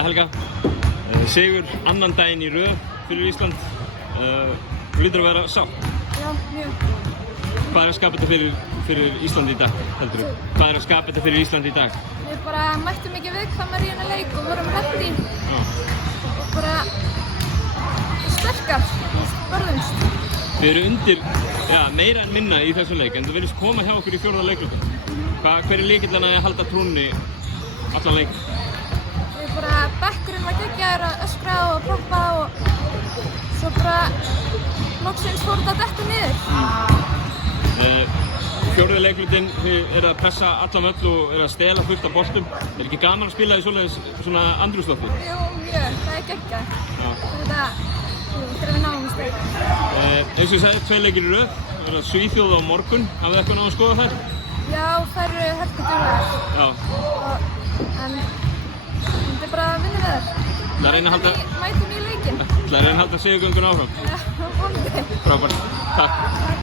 Jæja Helga, sigur annan daginn í röð fyrir Ísland, hlýtur að vera sátt. Já, mjög. Hvað er að skapa þetta fyrir Ísland í dag, heldur þú? Hvað er að skapa þetta fyrir Ísland í dag? Við bara mættum ekki viðkvæmar í hennar leik og vorum heppin og bara sterkar, börðumst. Þið eru undir meira en minna í þessu leik, en þú virðist koma hjá okkur í fjórða leikluta. Hver er lykillinn að halda trúnni allan leik? Við bara, bekkurinn var geggjaður að öskra og proppa og svo bara loksins fór þetta að detta niður. Fjórði leiklutinn, þið eru að pressa allan völl og eru að stela fullt af boltum. Er ekki gaman að spila í svoleiðis svona andrúmslofti? Jú, mjög, það er geggjað. Þegar við náum í steg. Eins og ég sagði, 2 leikir í röð, það verða Svíþjóð á morgun. Hafið þið eitthvað náðu að skoða þær? Já, þær eru hörkuduglegar. En þetta er bara að vinna við þær. Mætum í leikinn. Það er að reyna að halda sigurgöngun áfram. Já, vonandi. Frábært. Takk.